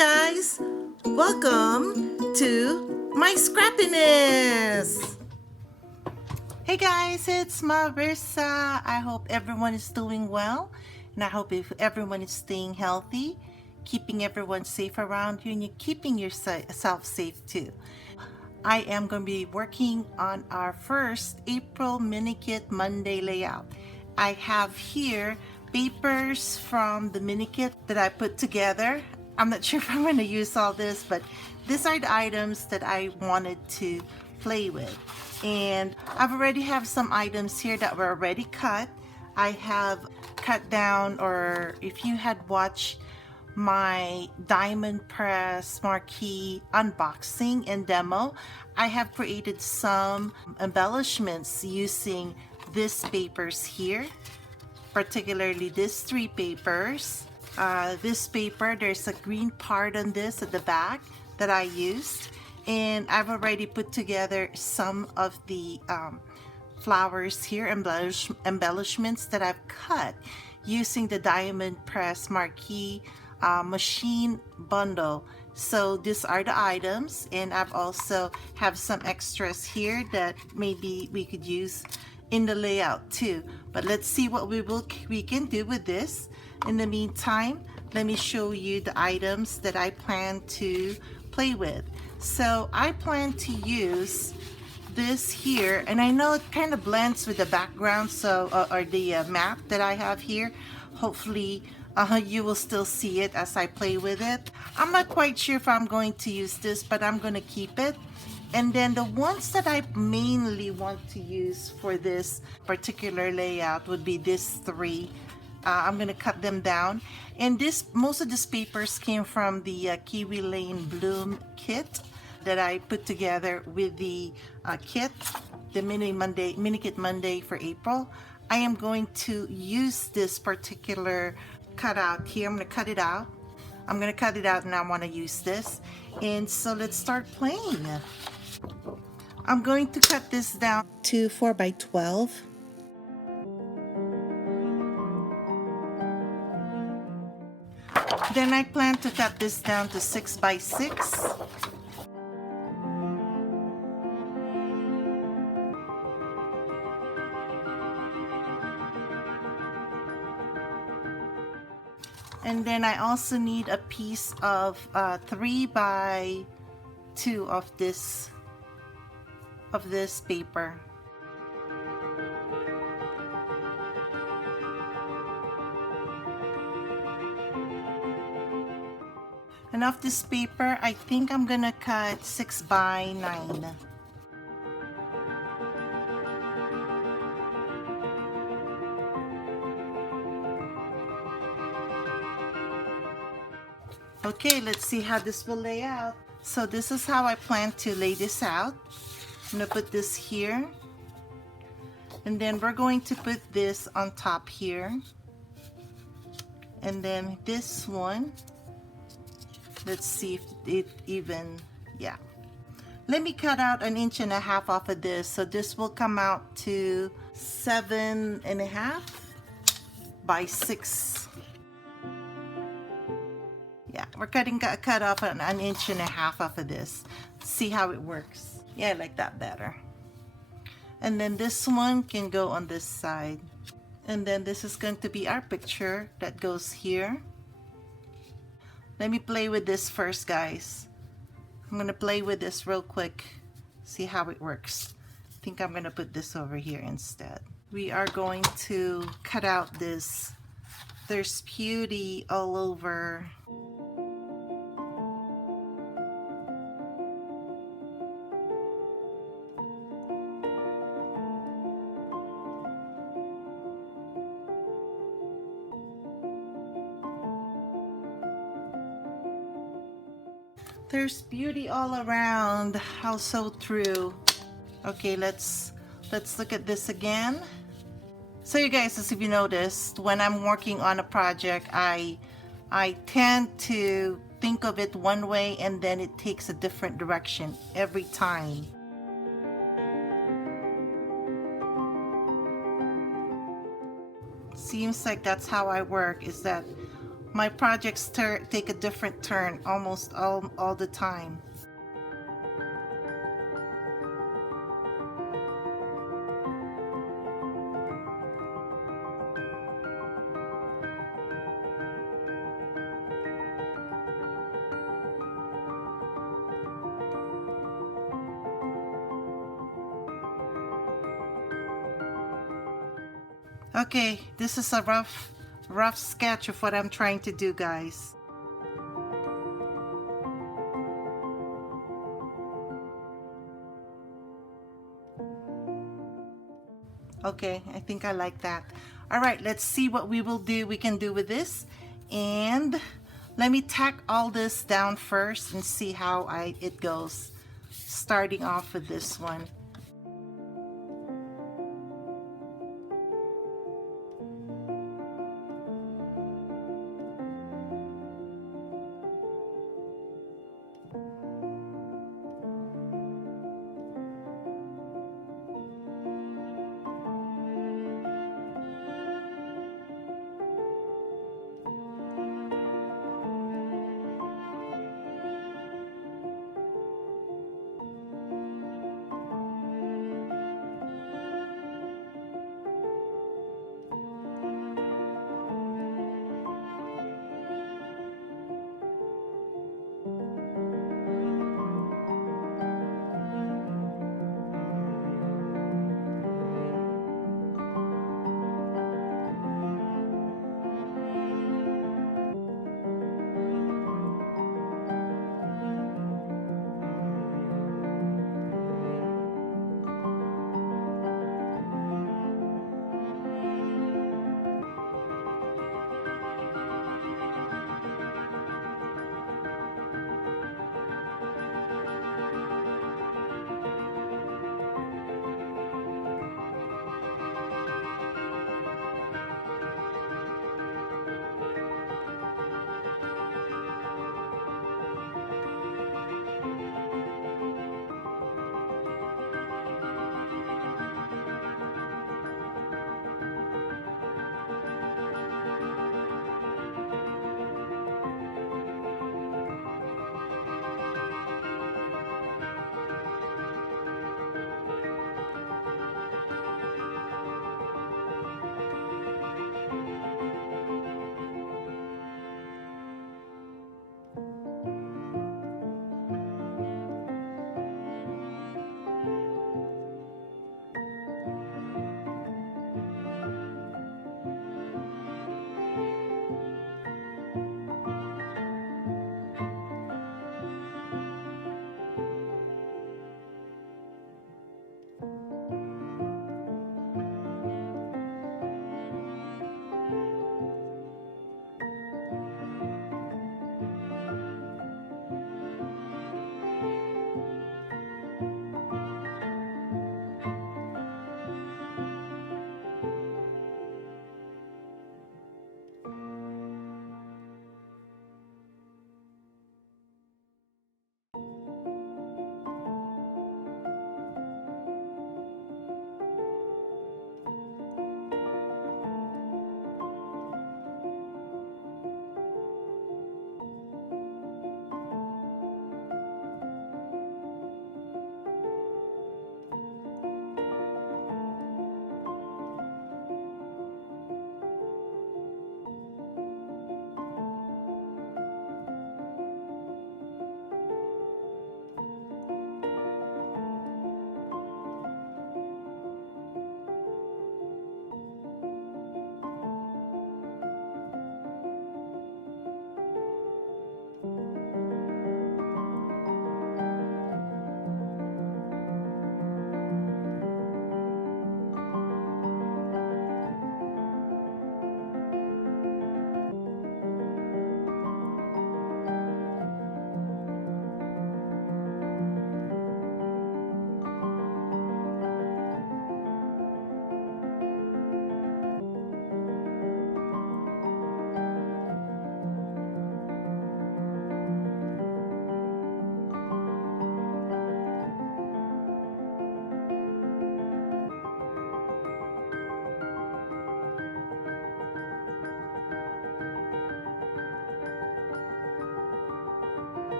guys, welcome to my scrappiness. Hey guys, it's Marissa. I hope everyone is doing well, and I hope if everyone is staying healthy, keeping everyone safe around you, and you're keeping yourself safe too. I am going to be working on our first April mini kit Monday layout. I have here papers from the mini kit that I put together. I'm not sure if I'm going to use all this, but these are the items that I wanted to play with. And I've already have some items here that were already cut. I have cut down, or if you had watched my diamond press marquee unboxing and demo, I have created some embellishments using these papers here, particularly these three papers. This paper, there's a green part on this at the back that I used, and I've already put together some of the flowers here, embellishments that I've cut using the diamond press marquee machine bundle. So these are the items, and I've also have some extras here that maybe we could use in the layout too. But let's see what we can do with this. In the meantime, let me show you the items that I plan to play with. So I plan to use this here, and I know it kind of blends with the background, so or the map that I have here. Hopefully you will still see it as I play with it. I'm not quite sure if I'm going to use this, but I'm going to keep it. And then the ones that I mainly want to use for this particular layout would be these three. I'm going to cut them down. And most of these papers came from the Kiwi Lane Bloom kit that I put together with the kit, the mini kit Monday for April. I am going to use this particular cutout here. I'm going to cut it out. I'm going to cut it out, and I want to use this. And so let's start playing. I'm going to cut this down to 4x12. Then I plan to cut this down to 6x6. And then I also need a piece of 3x2 of this paper. And of this paper, I think I'm gonna cut 6x9. Okay, let's see how this will lay out. So this is how I plan to lay this out. I'm gonna put this here, and then we're going to put this on top here, and then this one, let's see if it even, yeah. Let me cut out 1.5 inches off of this, so this will come out to 7.5 by 6. Yeah, we're cut off 1.5 inches off of this. See how it works. Yeah, I like that better. And then this one can go on this side. And then this is going to be our picture that goes here. Let me play with this first, guys. I'm gonna play with this real quick. See how it works. I think I'm gonna put this over here instead. We are going to cut out this. There's beauty all over. There's beauty all around. How so true. Okay, let's look at this again. So you guys, as if you noticed, when I'm working on a project, I tend to think of it one way, and then it takes a different direction every time. Seems like that's how I work, is that My projects take a different turn almost all the time. Okay, this is a rough sketch of what I'm trying to do, guys. Okay, I think I like that. All right, let's see what we can do with this. And let me tack all this down first and see how it goes. Starting off with this one.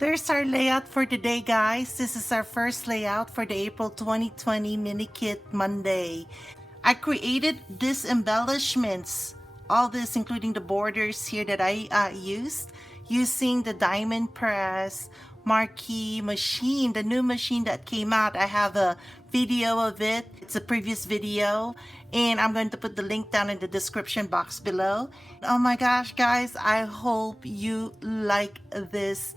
There's our layout for today, guys. This is our first layout for the April 2020 Mini Kit Monday. I created these embellishments, all this including the borders here that I used, using the diamond press marquee machine, the new machine that came out. I have a video of it. It's a previous video, and I'm going to put the link down in the description box below. Oh my gosh, guys, I hope you like this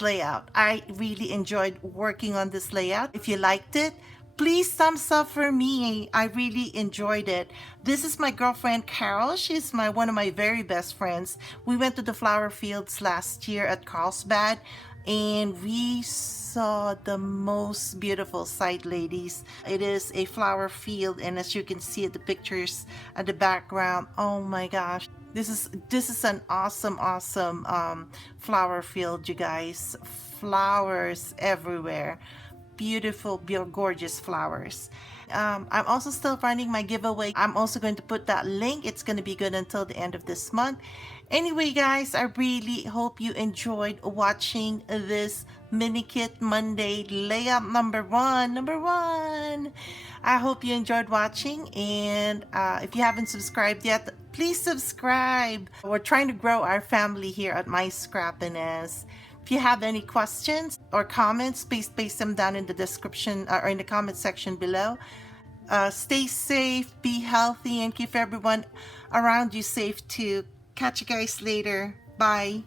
layout. I really enjoyed working on this layout. If you liked it, please thumbs up for me. I really enjoyed it. This is my girlfriend Carol. She's one of my very best friends. We went to the flower fields last year at Carlsbad, and we saw the most beautiful sight, ladies. It is a flower field, and as you can see at the pictures at the background, oh my gosh, this is an awesome flower field, you guys. Flowers everywhere, beautiful, gorgeous flowers. I'm also still running my giveaway. I'm also going to put that link. It's going to be good until the end of this month. Anyway, guys, I really hope you enjoyed watching this Mini Kit Monday layout number one. I hope you enjoyed watching, and if you haven't subscribed yet, please subscribe. We're trying to grow our family here at My Scrappiness. If you have any questions or comments, please paste them down in the description or in the comment section below. Stay safe, be healthy, and keep everyone around you safe too. Catch you guys later. Bye.